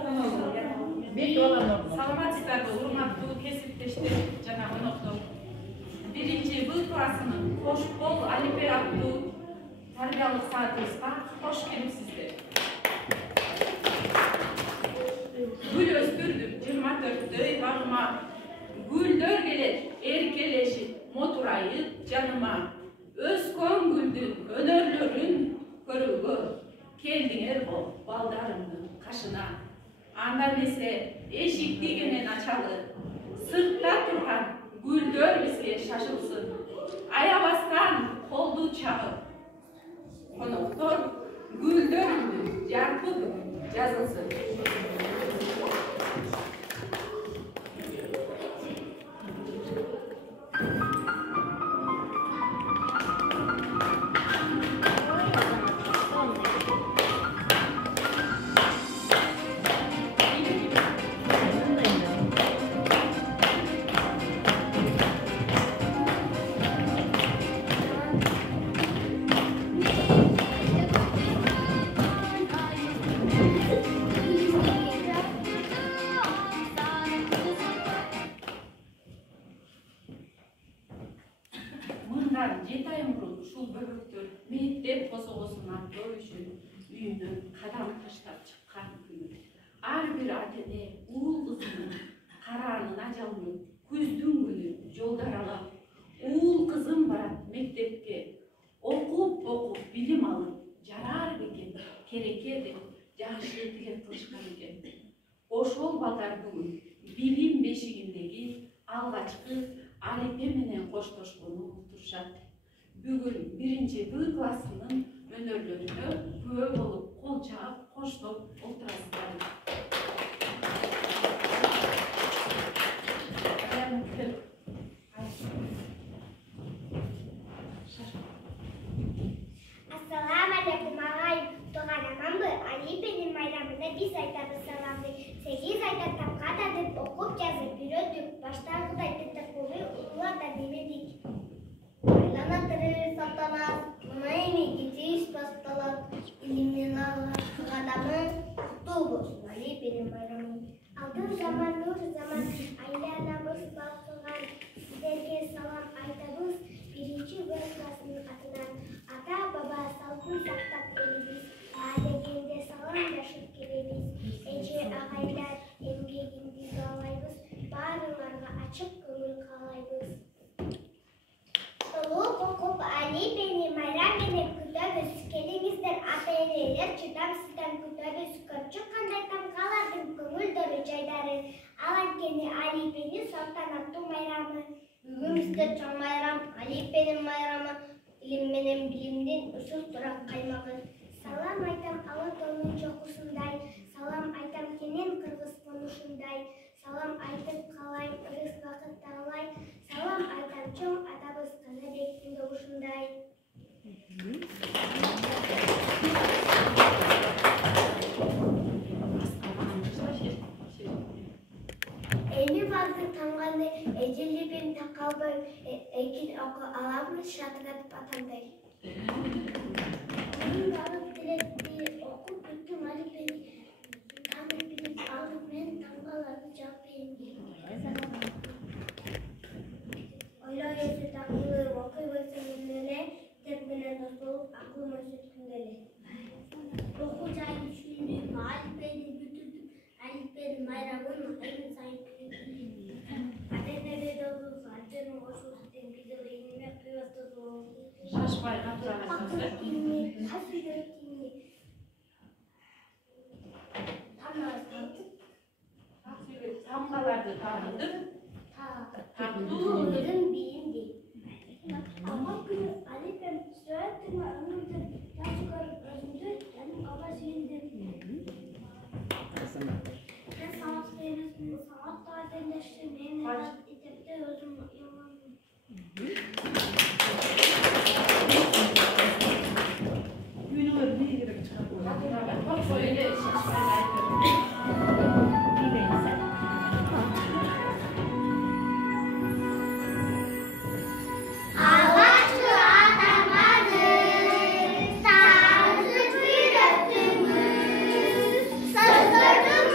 Саламатсыздарбы, урматтуу кесиптештер жана коноктор. Биринчи Б классынын кош кол алифбе аттуу тарбиялык саатыбызга кош келипсиздер. Гүл өстүрдүм 24-дөй багыма, гүлдөр келет эркелешип, мотурайып жаныма. Өскөн гүлдүн өнөрлөрүн көрүүгө келдиңер го балдарымдын кашына. Анда эмесе эшикти кенен ачалы, сыртта турган гүлдөр бизге шашылсын. Аябастан колду чагып, коноктор гүлдөрүмдүн жаркы бүгүн жазылсын. Жети ай мурун ушул бөбөктөр мектеп косогосун аттоо үчүн үйүнөн кадам таштап чыккан күнү ар бир ата эне уул кызынын караанын ажалын күздүн күнү жолдо аралап, уул кызым барат мектепке, окуп билим алып жарар бекен кереке деп жакшы тилек кылышкан экен. Ошол балдар бүгүн билим бешигиндеги алгачкы алипе менен коштошкону уктурушат. Бүгүн биринчи Б классынын өнөрлөрүнө күбө болуп кол чаап коштоп отурасыздар. Ассаламу алейкум агайым, туган аманбы? Алипенин майрамында биз айтабыз саламды. 8 айда тапкада деп окуп жазып үйрөттүк. Баштагыдай тетекуй улууларда билдик. Айлана тирүү салтанат, мына эми кетиш башталат. Илимдин кадамы куттуу болсун Алипенин майрамы. Алтын заман, нур заман, айланабыз балкыган. Сиздерге салам айтабыз биринчи Б классынын атынан. Ата баба салтын сактап келебиз. Адегенде саламдашып келебиз. Эже агайлар эмгегинди баалайбыз. Баарыңарга ачык көңүл каалайбыз. Улуп окуп Алипени майрам менен күтөбүз. Келиңиздер ата-энелер чыдамсыздан күтөбүз. Көрчү кандай тамгалардын көңүлдөрү жайдары. Ал анткени Алипенин салтанаттуу майрамы. Бүгүн бизде чоң майрам, Алипенин майрамы. Илим менен билимдин ушул турак каймагы. Салам айтам алы тоонун чокусундай. Салам айтам кенен кыргыз конушундай. Салам айтып калайм ырыс бакыт таалай. Салам айтам чоң атабыз Канабектин добушундай. Эми барды таңганы эжелибин такалбай экин оку аламыз шатыратып атандай. Барып тилекти окуп бүттүм Алипени таанып билип алдым мен таңгаларды жаппайм. Ойлой эсе такылы окуй көрсөм эле тек менен дос болуп акылым өсөткүм эле. Окуу жайын түшүндүм, Алипени бүтүрдүм, Алипенин майрамын айыл сайын күтүп. Ата-энеге добуз, ата-эне кошулуштен биздер эмне кыйбаттуу. Шашпай катырабыз. Тамгаларды таанытып, тактуу бийинди. Аман күнү Алипем сүрөттүмө өмүрдү жаш көрүп өзүмдү жаным каба сүйүндүм. Мен сабак бересмин, сабакта атендештим, мен мектепте өзүм уюлдум. үйүнө эмне керек чыгат? Катырабыз. Эле шашпай айтып. Алгачкы атаманы сагынып үйрөттүңүз, сөздөрдүн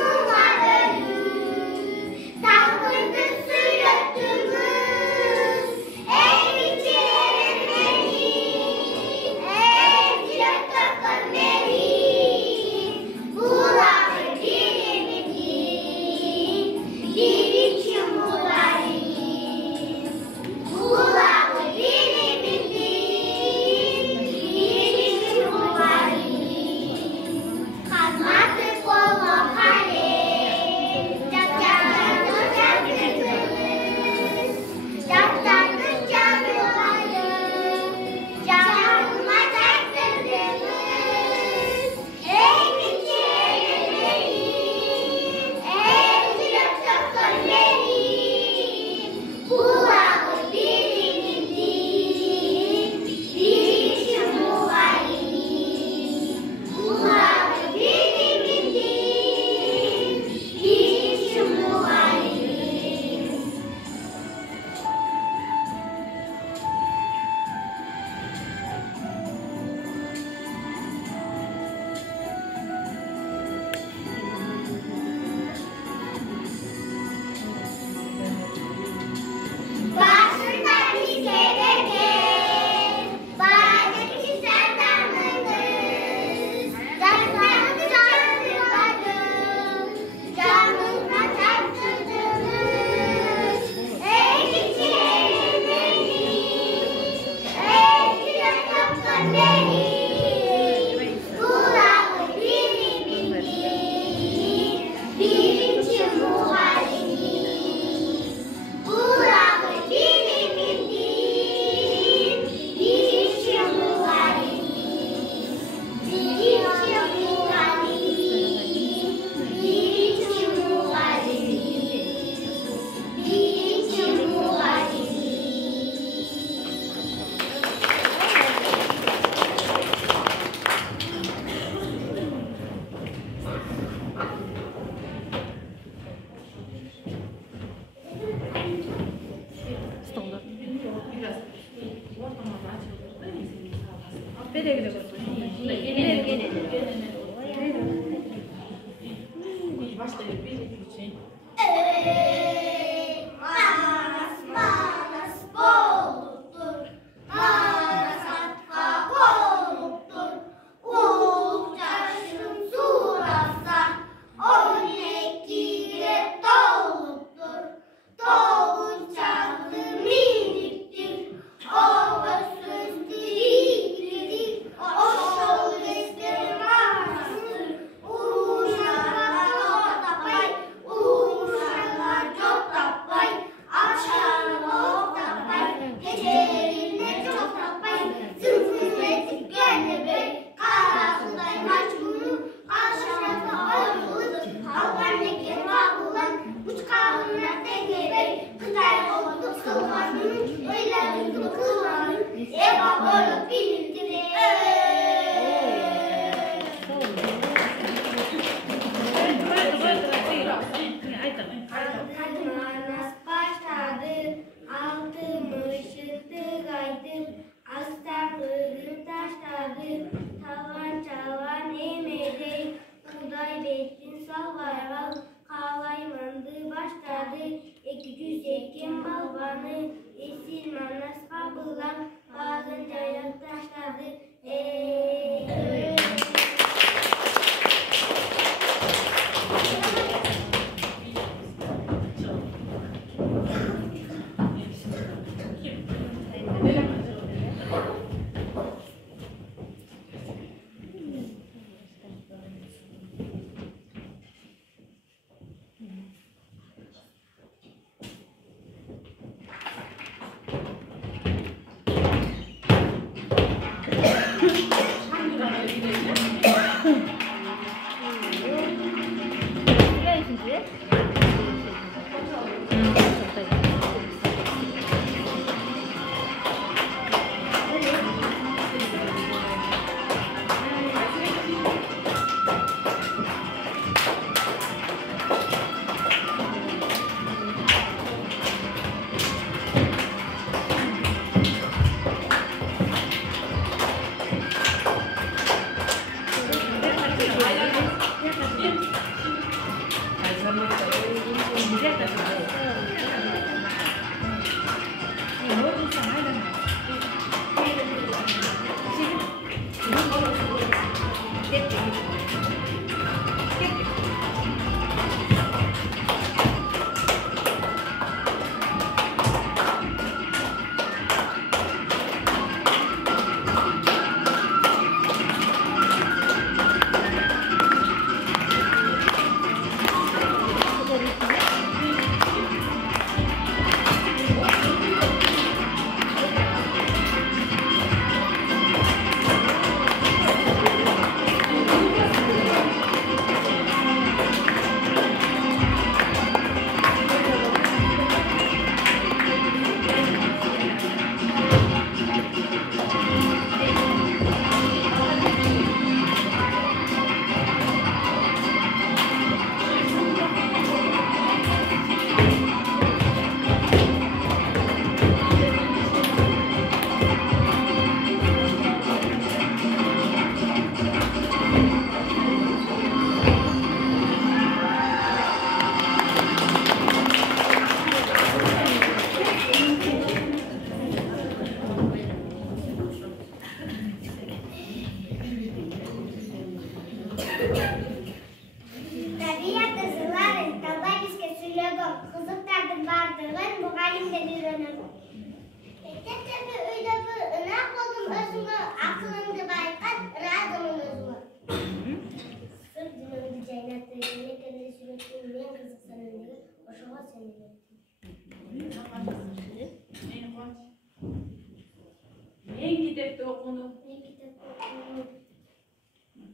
Başlayalım. Bir, iki, üç. Manas, manas, boluktur. Manas atka boluktur. Uçaşın surasa, on ekire doluktur. Doğun çağlı miniktir. Ova sözlü iyidir. O şöylestir manastır. Uşaklar çok tapay. Uşaklar çok tapay. Akşam çok tapay. Gecelerinde çok tapay. Zımzım etip geldi bey. Karasıday maçmunu. Aşağıda oynadı. Halvaneke bağlılan. Uç kavuna tenge bey. Kıtay oldu kılmanın. Öyle duydu kılmanın. Eva böyle bilirdi. Manas başladı, altımı ışıttı kaydı, aslanlarım taşladı, tavan çalan emedi, buğday bettin salvayval, kalaymandı başladı, 200 balvanı, esil manas kabılan, bazın cayrak taşladı, Tabiat ızıların tabagiske sülögüm, kızıktardım bardığın muğalimden öğrenirdim. Tabi öyle bir ınak oldum özümü, aklımdı baykat, razımın özümü. Sırf dünümdü cennette, ne kendi sürüktüğüm en kızık sanırdı, hoşuma seninle. En gidip de okunu, Ne kitap okuyorum,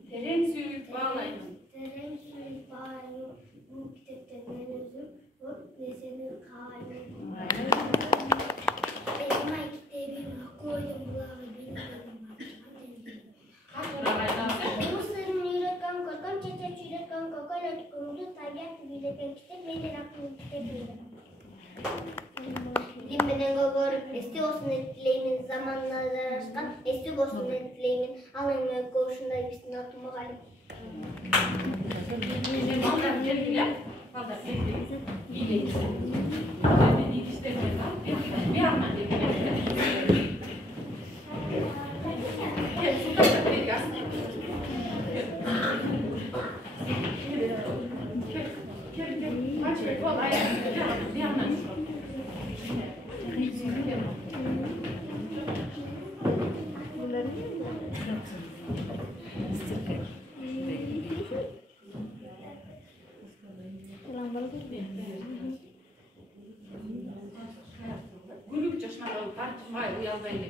terin suyup bağlayın. terin suyu bağırıyor, bu kitapta ben özüm, bu nesini kâlim. Benim ay kitabımı koydum, bulağı bilmiyorum. Kaç oralardan sen? Mısır'ın yürekten korkan, çeçe yürekten korkan, ötükümüzü tabiat bilirken kitap, benim aklım kitabıyla. bilim menen görüp esti olsun dileğimin zamanlarda yarışkan esti olsun dileğimin alın görüşünde birisini atma galim. Maldan geldiler. Maldan geldiler. İyi. İyi istemiyorlar. Bir yandan geldiler. Gel, şurada da bir yaz. Gel. Kaç bir kol ayağı. Bir yandan şu. Gülük yaşına kalıp tartışmaya uyalmayın.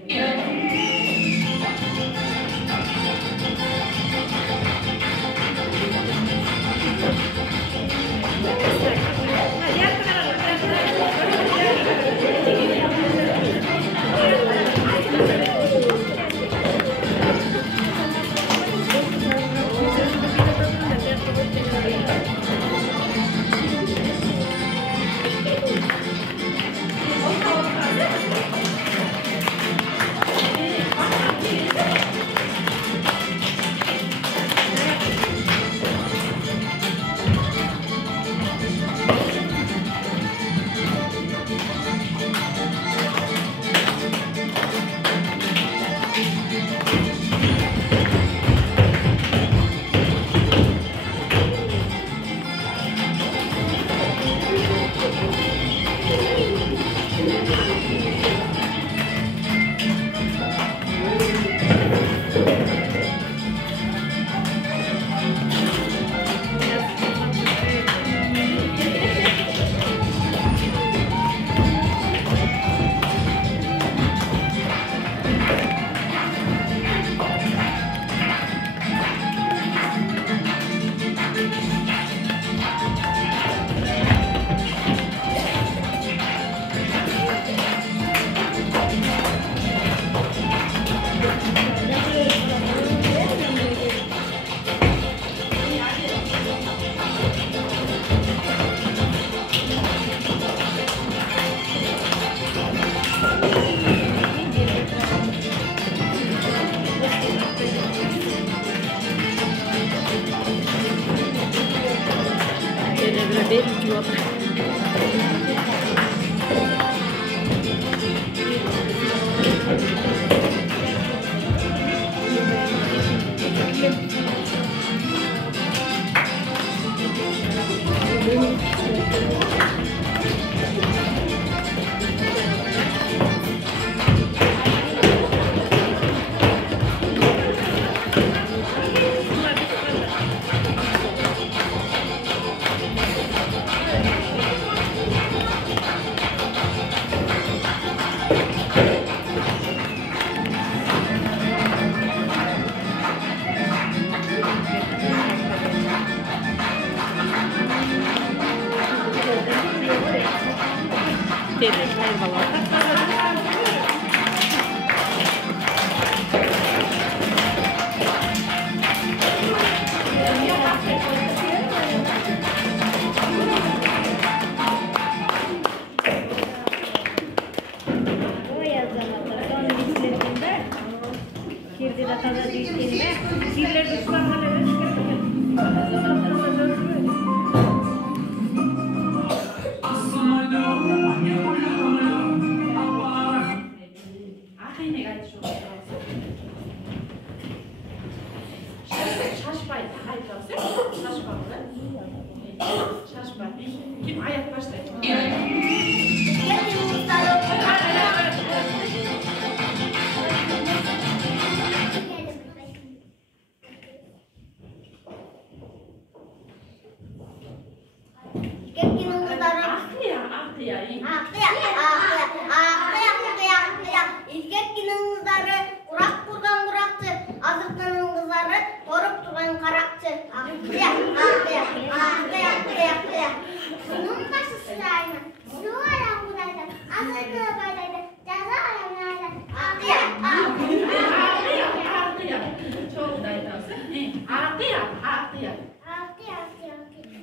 Kim ayak başlayın.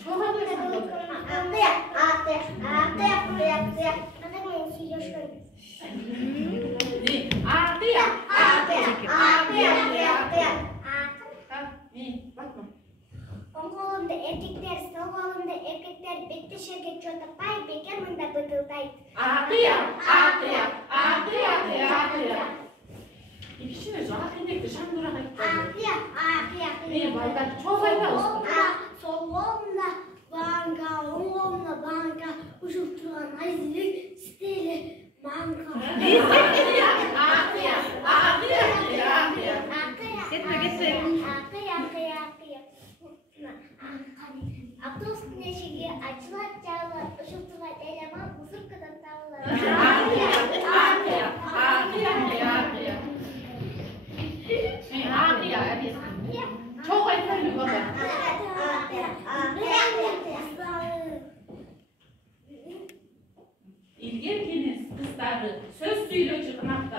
Çok Еттешеге чотапай бекер мында бытылдайды. Ақия. Кіші өзі ақиндекті шаңдырақ айтты. Мен байлар çok айтамыз. Соломна банка, оңломна банка, ұшып тұрған айзілік стелі манка. Автобустың нешеге açılar çağlar, ұшып тұрған элеман мусоркадан табылар. Çok aytarlı baba. İlgerkeniz kızları söz söylüyor kınakta.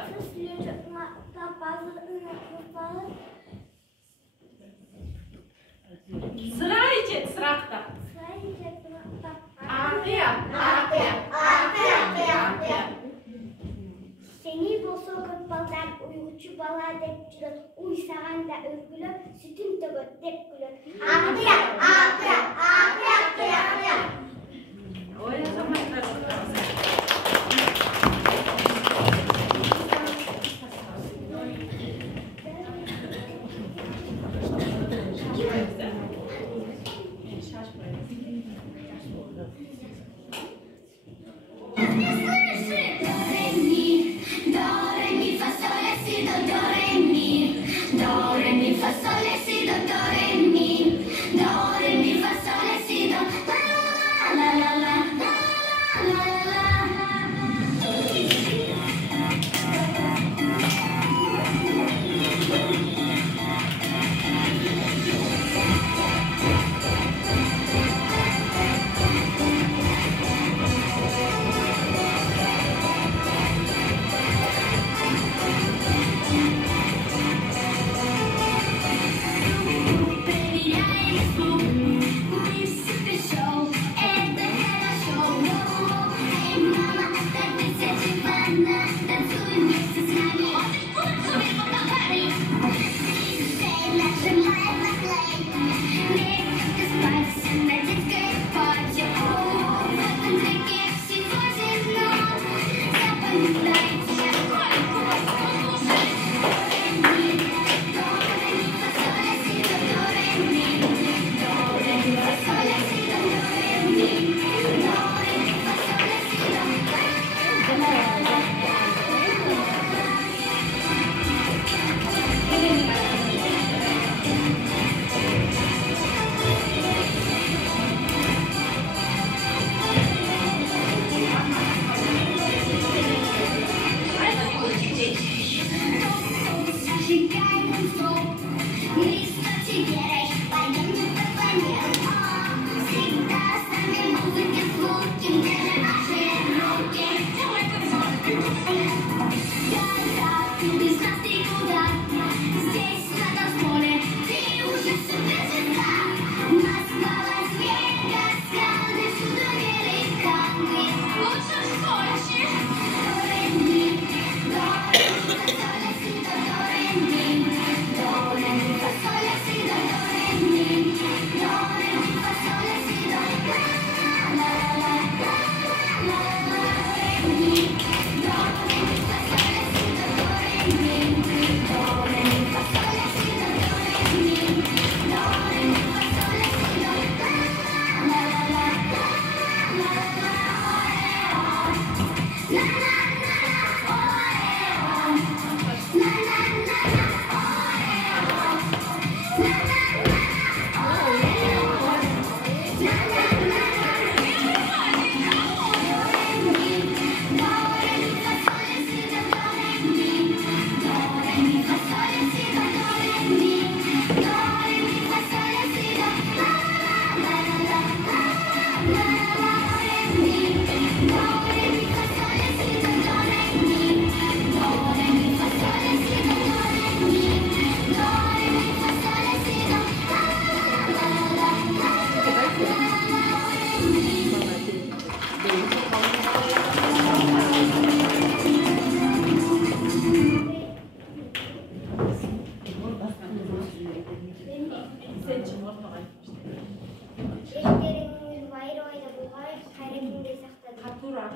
Sıra içet sırakta. Seni bosokut baldan uyucu bala dep жүрөт, уйсаганда өргүлөп, сүтүн төгөт деп күлөт. Oy zamanlar.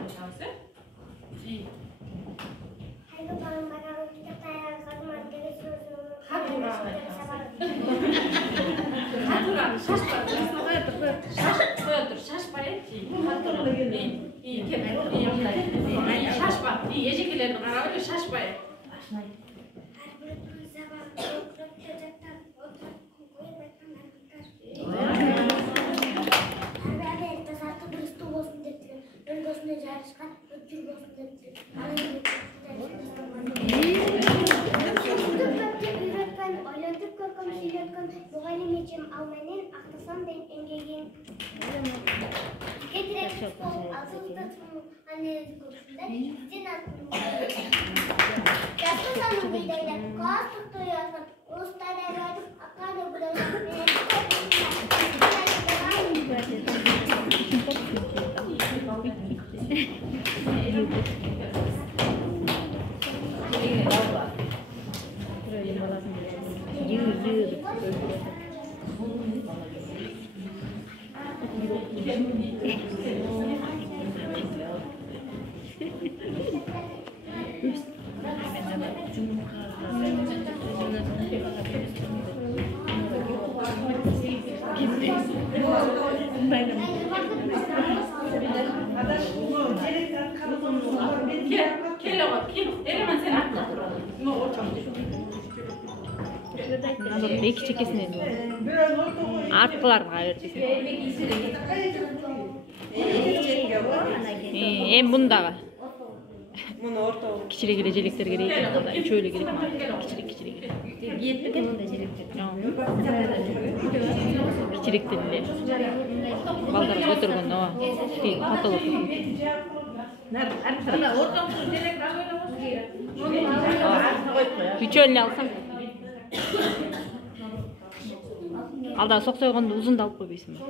aytабыз, э? Haydi bakalım bakalım kitapta yazdım arkadaşlar sözünü. Хатура Хатура шашпа. Қоя тұр, шашпа еді. Шашпа. Ежекелерді қарап еді, шашпа еді. Эки чекесинен арткыларга бердисиң. Эми бундагы. Муну ортого. Кичирек эле желектер керек экен, анда үчөө эле керек мага. Кичирек. Кийиптекен мындай желектер. Кичиректен эле. Балдар көтөргөн, ооба. Потолок. Үчөө эле алсаң. Алда сок сойгонду узунду алып койбойсуңбу?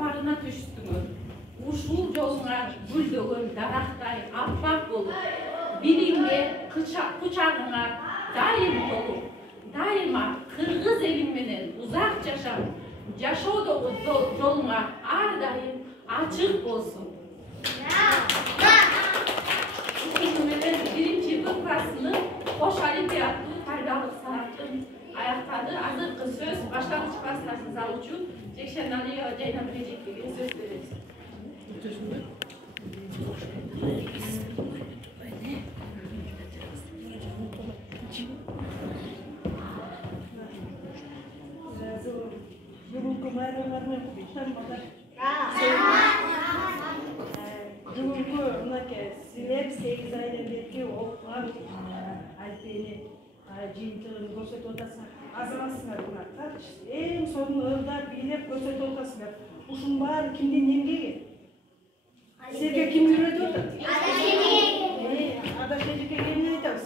сапарына түштүңөр. Ушул жолуңа гүлдөгөн дарактай аппак болуп, бириңе кучагыңа дайым болуп, дайыма кыргыз эли менен узак жашап, жашоодогу жолуңа ар дайым ачык болсун. Ушуну менен биринчи Б классынын кош олимпиадалык тарбиялык санаттын аяктады. Азыркы сөз баштангыч класстардын салуучу Жекшеналиева Жайнам Режеповге сөз беребиз. Бүгүнкү байрамдармен куттуктанбадар. Бүгүнкү мынакей силер 8 айдан берки окуган алфени жыйынтыгын көрсөтүп атасыңар. Азаматсыңар мына карчы. Эң сонун ырдап бийлеп көрсөтүп атасыңар. Ушунун баары кимдин эмгеги? Силерге ким үйрөтүп атат? Адаш эжеке эмне айтабыз?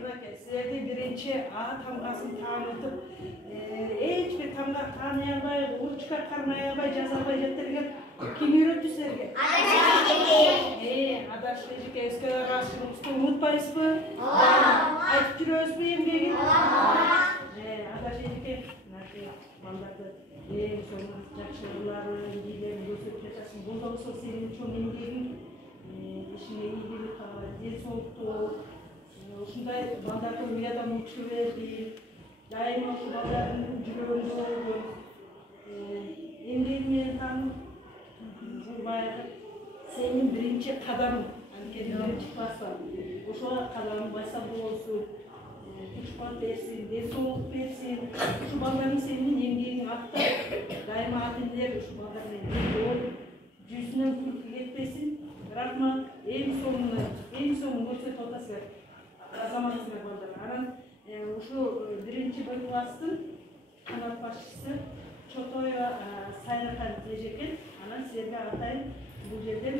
Мынакей силердин биринчи А тамгасын таанытып, эч бир тамга тааный албай, уручка кармай албай, жаза албай жатырген ким үйрөттү силерге? Адаш эжеке эске алышыңызды унутпайсызбы? Айтып жүрөбүзбү эмгегин? Адаш эжеке мынакей балдарды эң сонун жакшы ырларын, бийлерин көрсөтүп жатасың. Бул да ошол сенин чоң эмгегиң. Ишиңе ийгилик, ден соолукту, ушундай балдарды уядан учуп берди. Дайыма ушул балдардын жүрөгүндө болгон эмгеги менен таанып, бул баягы сенин биринчи кадамың. Анткени биринчи класста ошол кадамың байсал болсун, күч-кубат берсин, ден соолук берсин. Ушул балдардын сенин эмгегиң аттап, дайыма ата-энелер ушул балдар менен бирге болуп, жүзүнөн күлкү кетпесин. Рахмат, эң сонун көрсөтүп атасыңар. Азаматсыңар балдар. Анан ушул биринчи Б класстын канат башчысы Чотоева Сайрахан эжекен. Анан силерге атайын бул жерден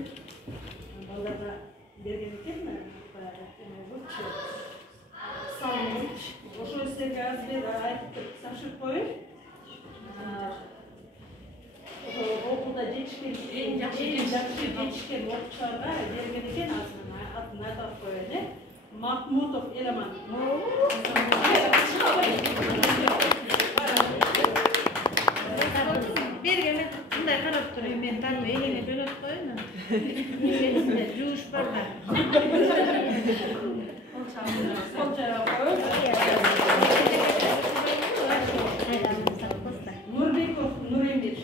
балдарга берген экен. Ошол силерге азыр айтып тапшырып коеюн. Окууда жетишкен окуучуларга берген экен, атын атап коеюн. Махмутов Эламан. Бергенде мындай карап турайын, мен тартып элеңе жөнөтүп коеюн. Мендесинде жууш бар да. Нурбеков Нурембек.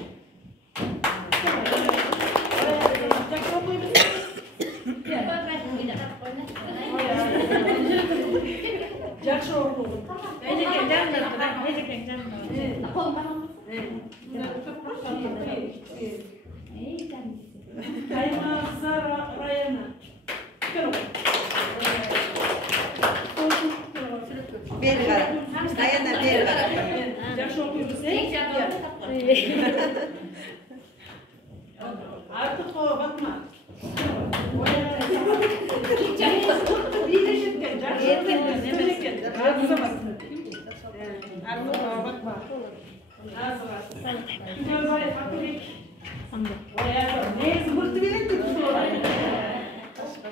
Жакшы окугун. Эжеке жанында тура, эжеке жанында. Каймазар району. Бери кара. Аяна бери кара. Жакшы окуйбуз, Артыкова Батма.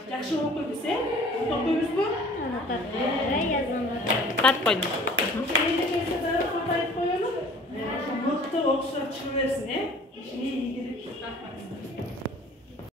Жакшы окуйбуз, окуйбузбу? Тартып койдум. Мыкты окуушlar чыга берсин, ишине ийгилик.